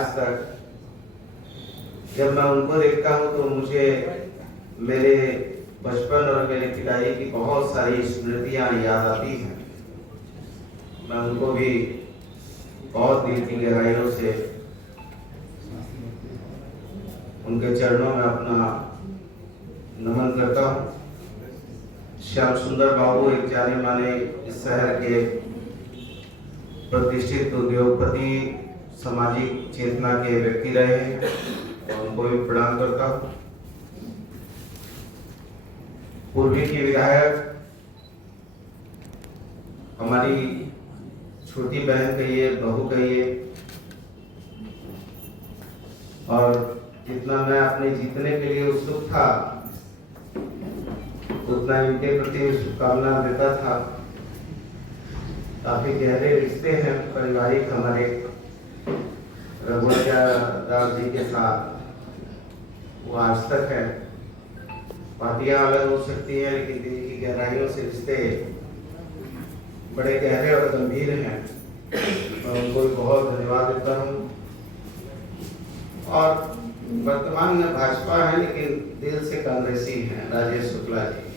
आज तक जब मैं उनको देखता हूँ तो मुझे मेरे बचपन और मेरे पिताजी की बहुत सारी स्मृतियाँ याद आती हैं। मैं उनको भी बहुत दिल की गहराइयों से उनके चरणों में अपना नमन करता हूँ। श्याम सुंदर बाबू एक जाने माने इस शहर के प्रतिष्ठित उद्योगपति, सामाजिक चेतना के व्यक्ति रहे हैं और उनको भी प्रणाम करता हूँ। पूर्वी की विधायक, हमारी छोटी बहन कहिए, बहू कहिए, और जितना मैं अपने जीतने के लिए उत्सुक था उतना इनके प्रति शुभकामना देता था। काफी गहरे रिश्ते हैं पारिवारिक हमारे रघुवंश दास जी के साथ, वो आज तक है। पार्टियां अलग हो सकती हैं लेकिन दिल की गहराइयों से रिश्ते बड़े गहरे और गंभीर हैं। मैं उनको भी बहुत धन्यवाद देता हूँ। और वर्तमान में भाजपा है लेकिन दिल से कांग्रेसी हैं, राजेश शुक्ला जी।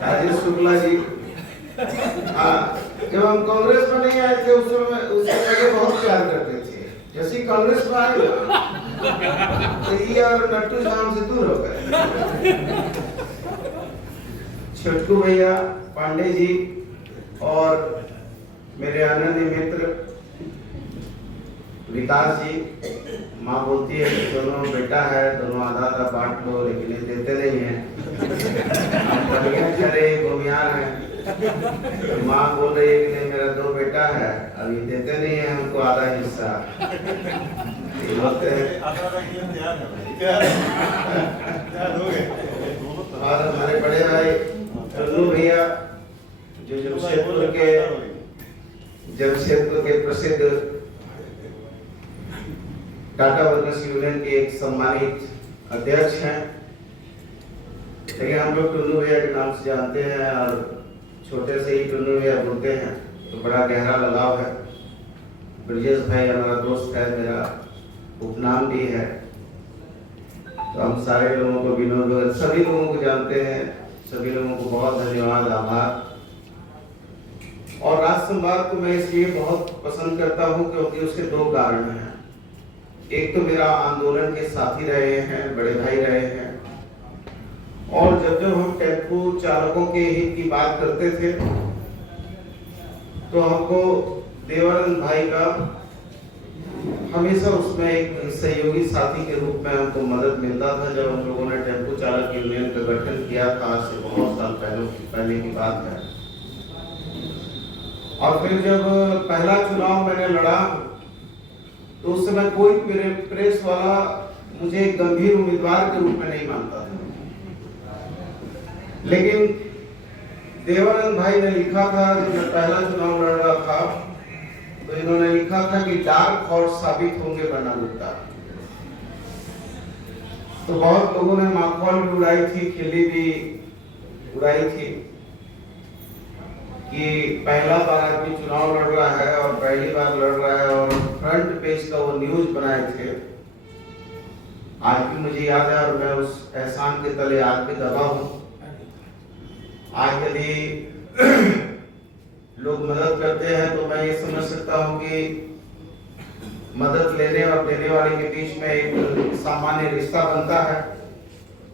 राजेश शुक्ला जी, जब हम कांग्रेस में नहीं आए थे उस समय उससे बहुत प्यार करते थे। जैसे कांग्रेस में आए तो ये और नट्टू शाम से दूर हो गए। छोटकू भैया, पांडे जी और मेरे आनंद मित्र विकास जी, माँ बोलती है कि दोनों बेटा है, दोनों आधा आधा बांट लो, लेकिन ये देते नहीं है। घुमियान है, माँ बोल रही है कि नहीं मेरा दो बेटा है, अभी देते नहीं है हमको आधा हिस्सा। और हमारे बड़े भाई टुल्लू भैया जो जमशेदपुर के प्रसिद्ध टाटा वर्कर्स यूनियन के एक सम्मानित अध्यक्ष हैं। लेकिन हम लोग टुल्लू भैया के नाम से जानते हैं और छोटे से ही टुल्लू भैया बोलते हैं, तो बड़ा गहरा लगाव है। ब्रजेश भाई हमारा दोस्त है, मेरा उपनाम भी है। तो हम सारे लोगों को, विनोद, सभी लोगों को जानते हैं। सभी लोगों को बहुत धन्यवाद, आभार। और राज संवाद को मैं इसलिए बहुत पसंद करता हूँ क्योंकि उसके दो कारण हैं। एक तो मेरा आंदोलन के साथी रहे हैं, बड़े भाई रहे हैं, और जब हम टेम्पो चालकों के हित की बात करते थे तो हमको देवानंद भाई का हमेशा उसमें एक सहयोगी साथी के रूप में हमको मदद मिलता था। जब हम लोगों ने टेम्पो चालक यूनियन का गठन किया था, आज से बहुत साल पहले की बात है। और फिर जब पहला चुनाव मैंने लड़ा तो उस समय कोई प्रेस वाला मुझे गंभीर उम्मीदवार के रूप में नहीं मानता था, लेकिन देवानंद भाई ने लिखा था, जब मैं पहला चुनाव लड़ रहा था तो इन्होंने लिखा था कि डार्क हॉर्स साबित होंगे बन्ना गुप्ता। तो बहुत लोगों ने माखौल भी उड़ाई थी, खिल्ली भी उड़ाई थी कि पहला बार आदमी चुनाव लड़ रहा है और पहली बार लड़ रहा है, और फ्रंट पेज का वो न्यूज बनाए थे। आज भी मुझे याद है और मैं उस एहसान के तले आज भी दबा हूँ। आज यदि लोग मदद करते हैं तो मैं ये समझ सकता हूँ कि मदद लेने और देने वाले के बीच में एक सामान्य रिश्ता बनता है,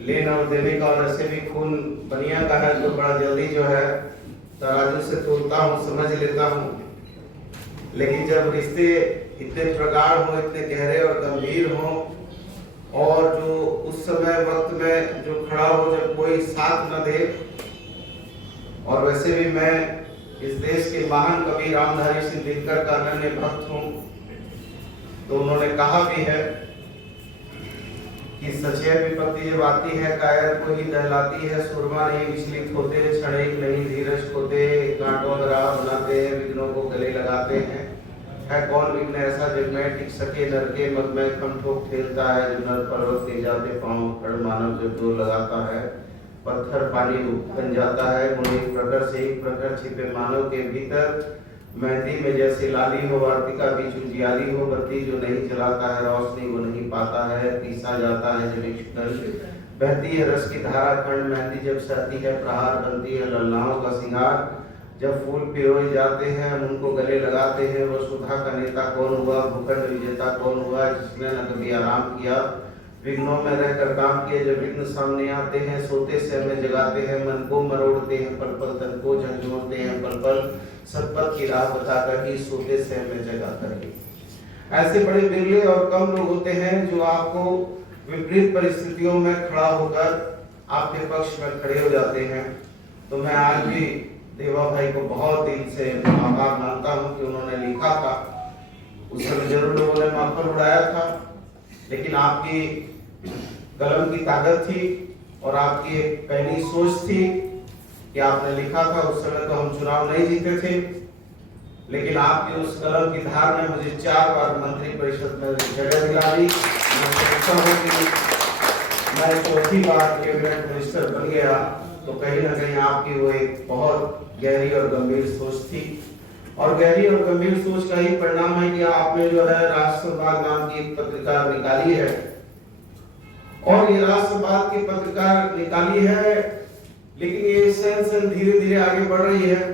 लेने और देने का। और ऐसे भी खून बनिया का है तो बड़ा जल्दी जो है तराजू से तोलता हूँ, समझ लेता हूँ। लेकिन जब रिश्ते इतने प्रगाढ़ हो, इतने गहरे और गंभीर हो, और जो उस समय वक्त में जो खड़ा हो जब कोई साथ न दे, और वैसे भी मैं इस देश के महान कवि रामधारी सिंह दिनकर का अनन्य भक्त हूँ, तो उन्होंने कहा भी है कि सचेत विपत्ति जब आती है कायर को ही दहलाती है, सुरमा नहीं विचलित होते, क्षणिक नहीं धीरज खोते, कांटों में राह बनाते हैं, विघ्नों को गले लगाते हैं। है कौन विघ्न ऐसा जग में टिक सके, नर के मद में कंठोक खेलता है, जो नर पर्वत के जाते पांव खड़ मानव जब जोर लगाता है, पत्थर पानी बन जाता है। गुण एक प्रकार से एक प्रकार छिपे मानव के भीतर, मेहंदी में जैसे लाली हो, वार्तिका बीच उजियाली हो, बत्ती जो नहीं जलाता है रोशनी वो नहीं पाता है, पीसा जाता है जब एक बहती है रस की धारा खंड, मेहंदी जब सहती है प्रहार बनती है ललनाओं का सिंगार, जब फूल पिरोए जाते हैं हम उनको गले लगाते हैं, वो सुधा का नेता कौन हुआ, भूखंड विजेता कौन हुआ, जिसने न कभी आराम किया, विघ्नों में रहकर काम किए, जब विघ्न सामने आते हैं सोते से हमें जगाते हैं, मन को मरोड़ते हैं पल पल, तन को झंझोड़ते हैं पल पल, सतपथ की राह बताकर ही सोते से हमें जगाकर ही। ऐसे बड़े बिरले और कम लोग होते हैं जो आपको विपरीत परिस्थितियों में खड़ा होकर आपके पक्ष में खड़े हो जाते हैं। तो मैं आज भी देवा भाई को बहुत दिल से आभार मानता हूँ कि उन्होंने लिखा था, उस समय जरूर लोगों ने माफर उड़ाया था, लेकिन आपकी कलम की ताकत थी और आपकी एक पहली सोच थी कि आपने लिखा था। उस समय तो हम चुनाव नहीं जीते थे, लेकिन आपकी उस कलम की धार ने मुझे 4 बार मंत्री परिषद में जगह दिला दी। मैं सोचता हूँ कि मैं 4थी बार कैबिनेट मिनिस्टर बन गया, तो कहीं ना कहीं आपकी वो एक बहुत गहरी और गंभीर सोच थी, और गहरी और गंभीर सोच का ही परिणाम है कि आपने जो है राष्ट्रवाद नाम की एक पत्रिका निकाली है, और ये राष्ट्रवाद की पत्रिका निकाली है, लेकिन ये सेंस धीरे धीरे आगे बढ़ रही है।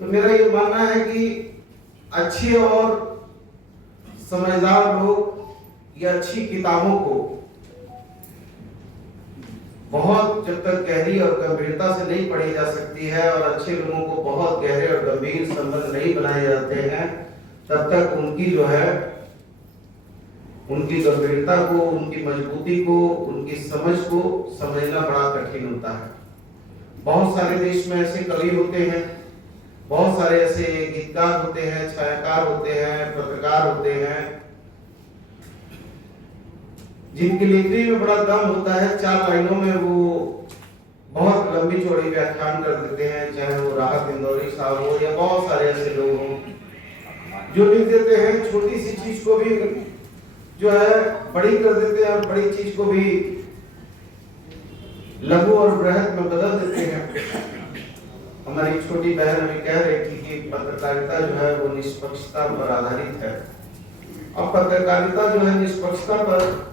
तो मेरा ये मानना है कि अच्छे और समझदार लोग या अच्छी किताबों को बहुत जब तक गहरी और गंभीरता से नहीं पढ़ी जा सकती है, और अच्छे लोगों को बहुत गहरे और गंभीर संबंध नहीं बनाए जाते हैं, तब तक उनकी जो है उनकी गंभीरता को, उनकी मजबूती को, उनकी समझ को समझना बड़ा कठिन होता है। बहुत सारे देश में ऐसे कवि होते हैं, बहुत सारे ऐसे गीतकार होते हैं, छायाकार होते हैं, पत्रकार होते हैं, जिनकी लिखने में बड़ा दम होता है। 4 लाइनों में वो बहुत लंबी चौड़ी व्याख्यान कर देते हैं, चाहे वो राहत इंदौरी साहब हो या बहुत सारे ऐसे लोग हों जो लिख देते हैं, छोटी सी चीज को भी जो है बड़ी कर देते हैं और बड़ी चीज को भी लघु और बृहत में बदल देते हैं। हमारी छोटी बहन अभी कह रही थी कि पत्रकारिता जो है वो निष्पक्षता पर आधारित है। अब पत्रकारिता जो है निष्पक्षता पर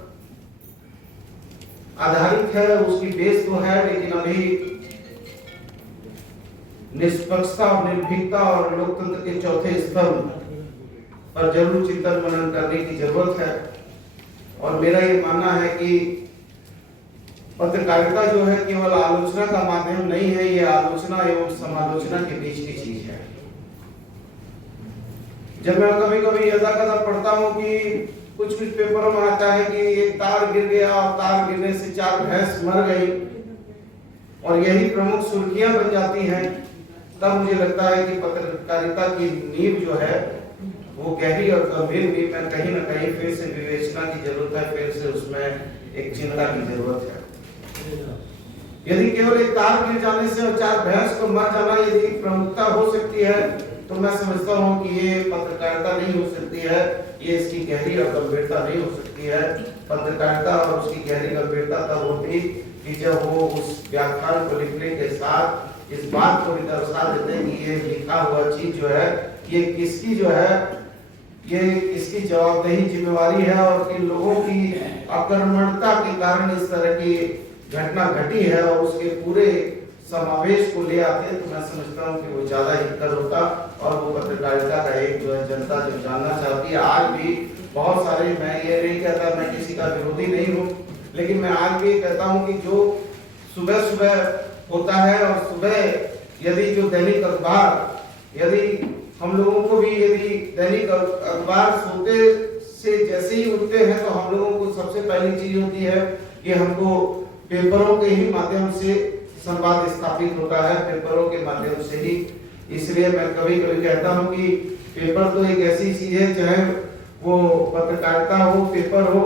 आधारित है, उसकी बेस तो है, लेकिन अभी निष्पक्षता और निर्भीकता और लोकतंत्र के चौथे स्तंभ पर जरूर चिंतन मनन करने की जरूरत है। और मेरा ये मानना है कि पत्रकारिता जो है केवल आलोचना का माध्यम नहीं है, ये आलोचना एवं समालोचना के बीच की चीज है। जब मैं कभी कभी यदा कदा पढ़ता हूँ कि कुछ पेपरों में आता है कि एक तार गिर गया और तार गिरने से 4 भैंस मर गई, और यही प्रमुख सुर्खियां बन जाती हैं, तब मुझे लगता है कि पत्रकारिता की नींव जो है वो गहरी और गंभीर नींव में कहीं ना कहीं फिर से विवेचना की जरूरत है, फिर से उसमें एक चिंता की जरूरत है। यदि केवल एक तार गिर जाने से और 4 भैंस को मर जाना यदि प्रमुखता हो सकती है, तो मैं समझता हूँ कि ये पत्रकारिता नहीं हो सकती है, ये इसकी गहरी और गंभीरता नहीं हो सकती है। पत्रकारिता और उसकी गहरी गंभीरता तब होती कि जब वो उस व्याख्यान को लिखने के साथ इस बात को भी दर्शा देते हैं कि ये लिखा हुआ चीज जो है ये किसकी जो है ये इसकी जवाबदेही जिम्मेवारी है, और किन लोगों की अकर्मण्यता के कारण इस तरह की घटना घटी है, और उसके पूरे समावेश को ले आते हैं, तो मैं समझता हूँ कि वो ज्यादा हितकर होता। और वो पत्रकारिता का एक जो है जनता जो जानना चाहती है, आज भी बहुत सारे, मैं ये नहीं कहता मैं किसी का विरोधी नहीं हूँ, लेकिन मैं आज भी कहता हूँ कि जो सुबह सुबह होता है, और सुबह यदि जो दैनिक अखबार, यदि हम लोगों को भी यदि दैनिक अखबार सोते से जैसे ही उठते हैं, तो हम लोगों को सबसे पहली चीज होती है कि हमको पेपरों के ही माध्यम से संवाद स्थापित होता है, पेपरों के माध्यम से ही। इसलिए मैं कभी कभी कहता हूं कि पेपर तो एक ऐसी चीज है, चाहे वो पत्रकारिता हो, पेपर हो,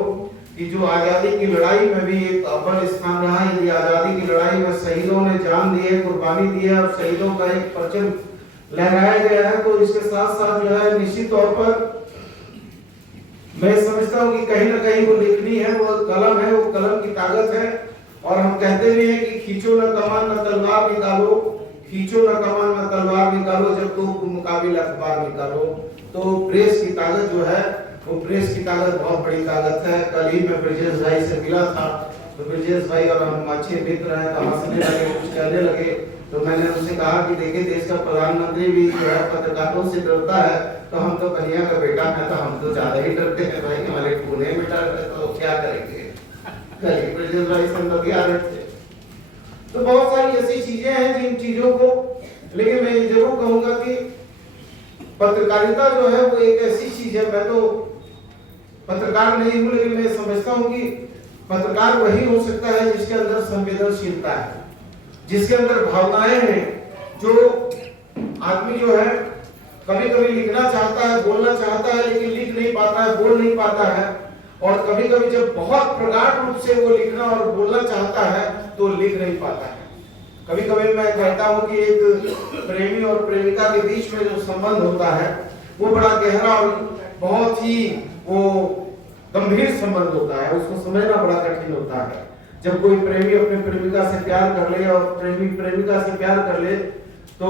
कि जो आजादी की लड़ाई में भी एक अव्वल स्थान रहा। यदि आजादी की लड़ाई में शहीदों ने जान दी है, कुर्बानी दी है, और शहीदों का एक परचम लहराया गया है। तो इसके साथ साथ जो है निश्चित तौर पर मैं समझता हूँ कि कहीं ना कहीं वो लिखनी है, वो कलम है, वो कलम की ताकत है। और हम कहते भी हैं कि खींचो न कमान न तलवार निकालो, खींचो न कमान न तलवार निकालो, जब तो मुकाबिल अखबार निकालो। तो प्रेस की ताकत जो है वो प्रेस की ताकत बहुत बड़ी ताकत है। कल ही मैं ब्रजेश भाई से मिला था, तो ब्रजेश भाई और हम अच्छे मित्र हैं, तो हंसने लगे, कुछ कहने लगे। तो मैंने उनसे कहा कि देखिए देश का प्रधानमंत्री भी जो है पत्रकारों से डरता है, तो हम तो कन्या का बेटा है, तो हम तो ज्यादा ही डरते हैं भाई, हमारे पुणे में डर है तो क्या करेंगे। कल ब्रजेश भाई से हम लोग आ रहे थे। तो बहुत सारी ऐसी चीजें हैं जिन चीजों को, लेकिन मैं जरूर कहूंगा कि पत्रकारिता जो है वो एक ऐसी चीज है, मैं तो पत्रकार नहीं हूं, लेकिन मैं समझता हूं कि पत्रकार वही हो सकता है जिसके अंदर संवेदनशीलता है, जिसके अंदर भावनाएं हैं। जो आदमी जो है कभी कभी लिखना चाहता है, बोलना चाहता है, लेकिन लिख नहीं पाता है, बोल नहीं पाता है। और कभी कभी जब बहुत प्रगाढ़ रूप से वो लिखना और बोलना चाहता है तो लिख नहीं पाता है। कभी कभी मैं कहता हूं कि एक प्रेमी और प्रेमिका के बीच में जो संबंध होता है वो बड़ा गहरा और बहुत ही वो गंभीर संबंध होता है, उसको समझना बड़ा कठिन होता है। जब कोई प्रेमी अपने प्रेमिका से प्यार कर ले और प्रेमी प्रेमिका से प्यार कर ले, तो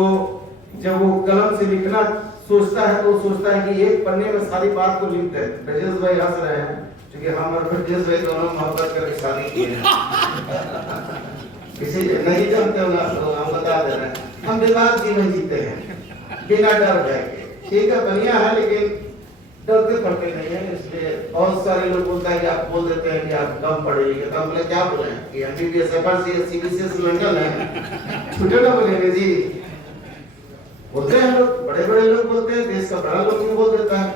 जब वो कलम से लिखना सोचता है तो सोचता है कि एक पन्ने में सारी बात को लिख दे। ब्रजेश भाई हंस रहे हैं क्योंकि हम और ब्रजेश भाई दोनों मोहब्बत करके शादी की है। किसी नहीं जानते होगा तो हम बता दे रहे हैं, हम विवाद जीवन जीते हैं बिना डर भय के। ठीक है, बढ़िया है, लेकिन डरते पड़ते नहीं है। इसलिए बहुत सारे लोग बोलता है कि आप बोल देते हैं कि आप कम पढ़े लिखे, तो हम बोले क्या बोले कि एमबीबीएस एफआरसीएस सीबीसीएस लंडन है, छूटे ना बोलेंगे जी। बोलते हैं लोग, बड़े बड़े लोग बोलते हैं, देश का बड़ा लोग भी बोल देता है,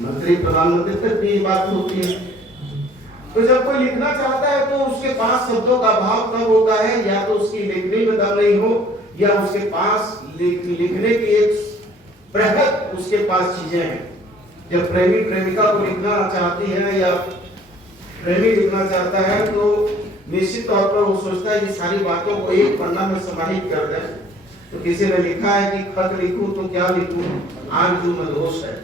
मंत्री प्रधानमंत्री तक भी बात होती है। तो जब कोई लिखना चाहता है तो उसके पास शब्दों का भाव कम होता है, या तो उसकी लिखने में दम नहीं हो, या उसके पास लिखने की एक बृहद उसके पास चीजें हैं। जब प्रेमी प्रेमिका को लिखना चाहती है या प्रेमी लिखना चाहता है तो निश्चित तौर पर वो सोचता है कि सारी बातों को एक पन्ना में समाहित कर दे। तो किसी ने लिखा है कि खत लिखूं तो क्या लिखूं, आरज़ू मदहोश है।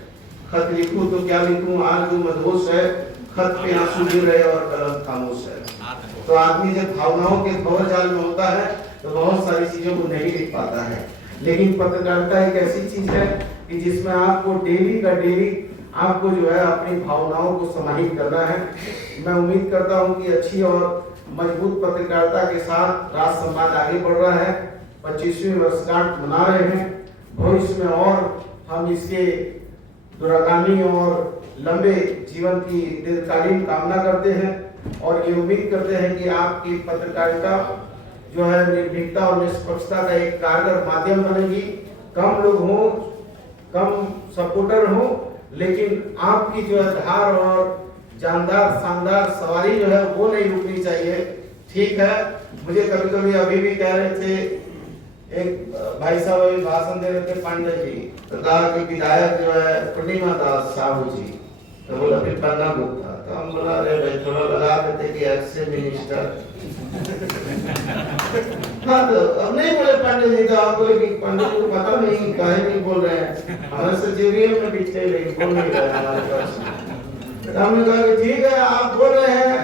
खत लिखूं तो क्या लिखूं, आरज़ू मदहोश है। खत पे आंसू गिर रहे और कलम खामोश है। तो आदमी जब भावनाओं के भंवरजाल में होता है तो बहुत सारी चीजों को नहीं लिख पाता है। लेकिन पत्रकारिता एक ऐसी चीज है कि जिसमें आपको डेली का डेली आपको जो है अपनी भावनाओं को समाहित करना है। मैं उम्मीद करता हूं कि अच्छी और मजबूत पत्रकारिता के साथ राज संवाद आगे बढ़ रहा है। 25वीं वर्षगांठ मना रहे हैं। भविष्य में और हम इसके दूरगामी और लंबे जीवन की दीर्घकालीन कामना करते हैं और ये उम्मीद करते हैं कि आपकी पत्रकारिता जो है निर्भीकता और निष्पक्षता का एक कारगर माध्यम बनेगी। कम लोग हों, कम सपोर्टर हों, लेकिन आपकी जो है धार और जानदार शानदार सवारी जो है वो नहीं रुकनी चाहिए। ठीक है, मुझे कभी कभी अभी भी कह रहे थे, एक भाई साहब अभी भाषण दे रहे थे पांडे जी, तो कहा कि विधायक जो है पूर्णिमा दास साहू जी, तो बोला फिर पन्ना बुक था, तो हम बोला अरे भाई थोड़ा लगा देते कि एक्स मिनिस्टर। हाँ, तो अब नहीं बोले पांडे जी, तो आप बोले कि पांडे जी को पता नहीं काहे नहीं बोल रहे हैं, हमारे सचिव में बिछे लेकिन बोल नहीं रहे हमारे पास। तो हमने कहा कि ठीक है आप बोल रहे हैं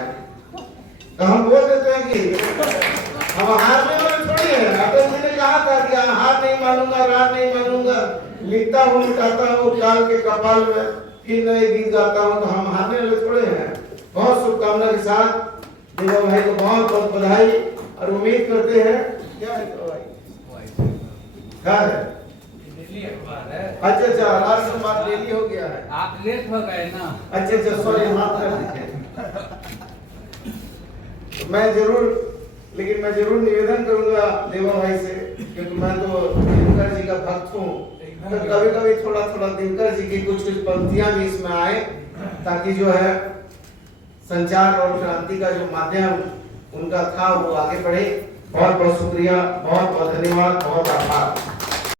तो हम बोल देते हैं कि हम हारने वाले थोड़ी है। अटल जी ने कहा था कि हार नहीं मानूंगा, रार नहीं मानूंगा, लिखता हूँ मिटाता हूँ काल के कपाल में, फिर नए गीत गाता हूँ, तो हम हारने वाले थोड़े हैं। बहुत शुभकामना के साथ देवा भाई को बहुत बहुत बधाई और उम्मीद करते हैं। क्या है तो भाई क्या है? अच्छा अच्छा, राज संवाद डेली हो गया है, आप लेट हो गए ना। अच्छा अच्छा, सॉरी, माफ कर दीजिए। मैं जरूर निवेदन करूंगा देवा भाई से, क्योंकि मैं तो दिनकर जी का भक्त हूँ, तो कभी कभी थोड़ा थोड़ा दिनकर जी की कुछ पंक्तियां भी इसमें आए, ताकि जो है संचार और क्रांति का जो माध्यम उनका था वो आगे बढ़े। बहुत बहुत शुक्रिया, बहुत बहुत धन्यवाद, बहुत आभार।